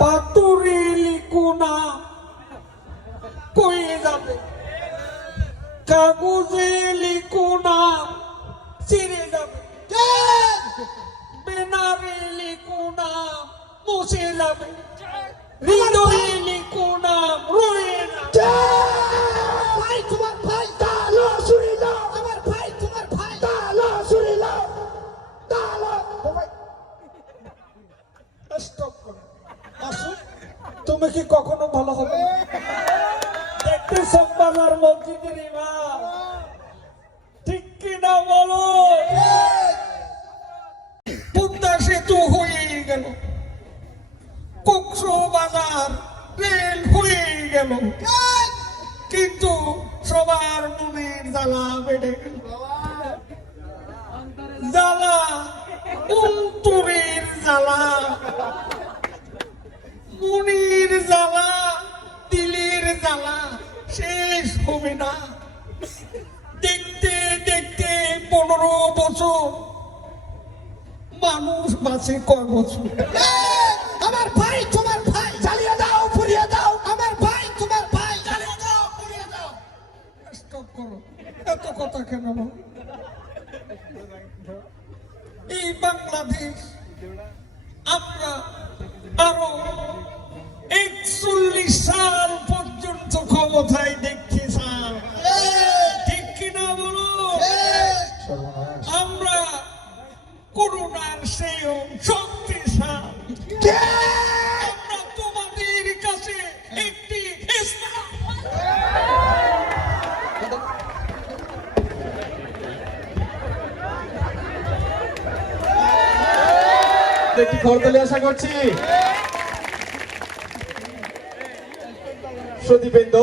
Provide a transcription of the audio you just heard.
পাতুরি লিখুনা কই যাবে, কাগজে লিখুনা ছিঁড়ে যাবে, বেনারে লিখুনা মুছে যাবে, হৃদয়ে লিখুনা রয়ে যাবে। ভাই তোমার ভাই তালো শুনি না, আমার ভাই তোমার ভাই তালো শুনি না, তালো স্টপ করো। আসুন, তুমি কি কখনো ভালো হবে না? দেখতে সম্বাদার মসজিদের ইমাম, ঠিক কিনা বলো? পদ্মা সেতু হয়ে গেল, কক্সবাজার রেল হয়ে গেল, কিন্তু সবার মনের জ্বালা বেড়ে গেল। জ্বালা, অন্তরের জ্বালা, মনের জ্বালা, দিলের জ্বালা শেষ হবে না। দেখতে দেখতে 15 বছর, মানুষ বাঁচে কয় বছর? আমার ভাই তোমার ভাই জ্বালিয়ে দাও, পুড়িয়ে দাও, আমার ভাই তোমার ভাই জ্বালিয়ে দাও, পুড়িয়ে দাও। স্টপ করো, এত কথা কেন বলো? এই বাংলাদেশ আমরা আরো 41 সাল পর্যন্ত ক্ষমতায় দেখতে চাই, ঠিক কিনা বলো? আমরা করোনার সেও শক্তিশালী, আমরা তোমাদের কাছে একটি একটি করতালি আশা করছি। সুদীপেন্দ্র